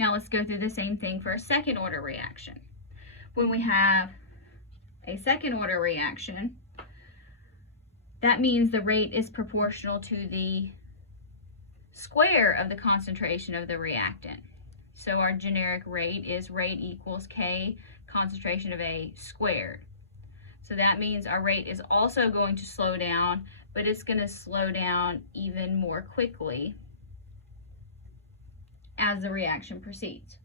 Now let's go through the same thing for a second order reaction. When we have a second order reaction, that means the rate is proportional to the square of the concentration of the reactant. So our generic rate is rate equals K concentration of A squared. So that means our rate is also going to slow down, but it's going to slow down even more quickly as the reaction proceeds.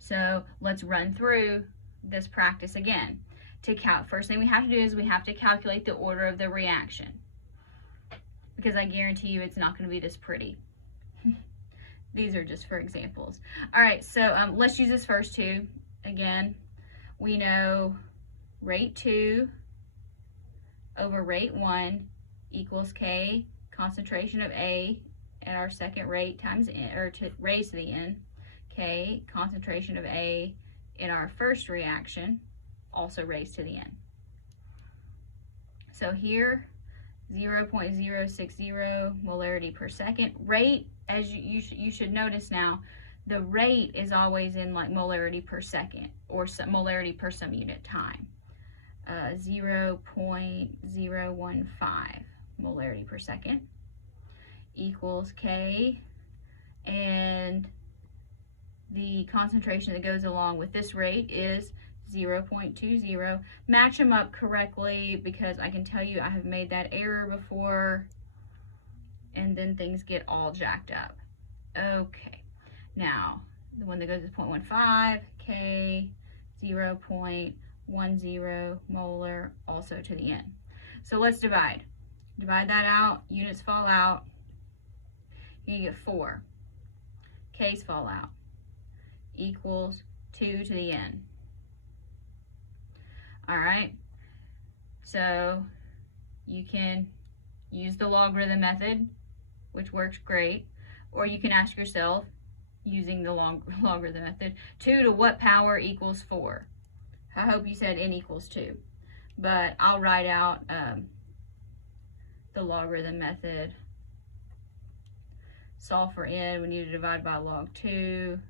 So let's run through this practice again. First thing we have to do is we have to calculate the order of the reaction, because I guarantee you it's not going to be this pretty. These are just for examples. All right, so let's use this first two. Again, we know rate 2 over rate 1 equals K concentration of A at our second rate times n, or raised to the n, K concentration of A in our first reaction, also raised to the n. So here, 0.060 molarity per second. Rate, as you should notice now, the rate is always in like molarity per second or molarity per some unit time. 0.015 molarity per second equals K, and the concentration that goes along with this rate is 0.20. Match them up correctly, because I can tell you I have made that error before and then things get all jacked up. Okay, now the one that goes is 0.15, K, 0.10 molar, also to the n. So let's divide that out. Units fall out, you get 4. K's fall out, equals 2 to the n. All right, so you can use the logarithm method, which works great, or you can ask yourself, using the logarithm method, 2 to what power equals 4? I hope you said n equals 2, but I'll write out the logarithm method. Solve for n, we need to divide by log 2,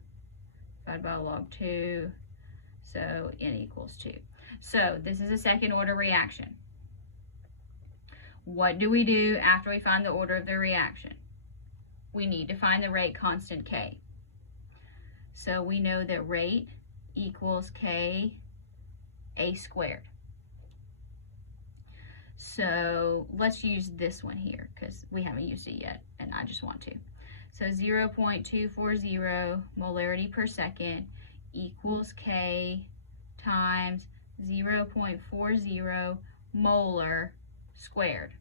so n equals 2. So this is a second order reaction. What do we do after we find the order of the reaction? We need to find the rate constant K. So we know that rate equals K A squared. So let's use this one here because we haven't used it yet and I just want to. So 0.240 molarity per second equals K times 0.40 molar squared.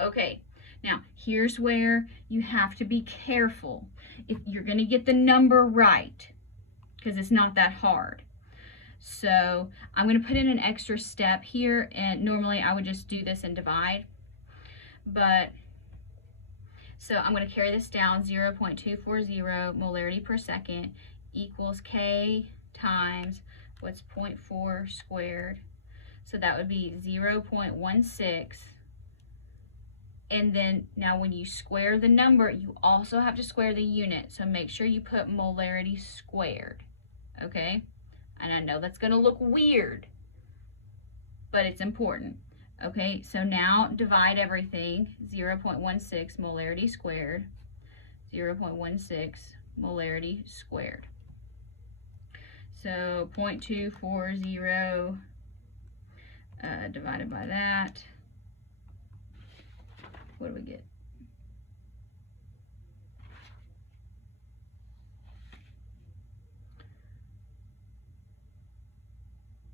Okay, now here's where you have to be careful if you're going to get the number right, because it's not that hard. So I'm going to put in an extra step here, and normally I would just do this and divide, but so I'm going to carry this down. 0.240 molarity per second equals K times what's 0.4 squared, so that would be 0.16. And then now when you square the number, you also have to square the unit, so make sure you put molarity squared, okay? And I know that's going to look weird, but it's important. Okay, so now divide everything. 0.16 molarity squared, 0.16 molarity squared. So 0.240 divided by that, what do we get?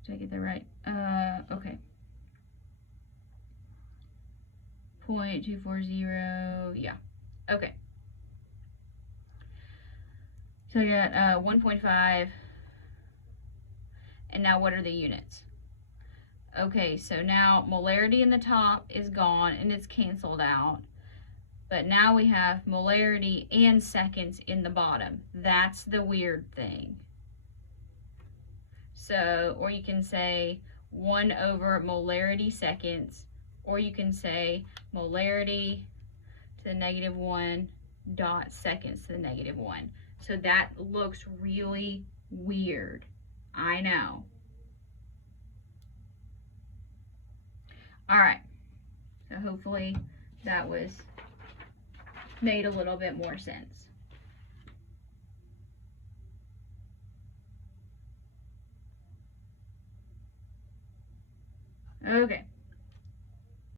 Did I get that right? Okay. 0.240, yeah. Okay. So I got 1.5. And now what are the units? Okay, so now molarity in the top is gone and it's canceled out. But now we have molarity and seconds in the bottom. That's the weird thing. So, or you can say 1 over molarity seconds, or you can say molarity to the -1 dot seconds to the negative 1. So that looks really weird. I know. All right. So hopefully that was made a little bit more sense. Okay.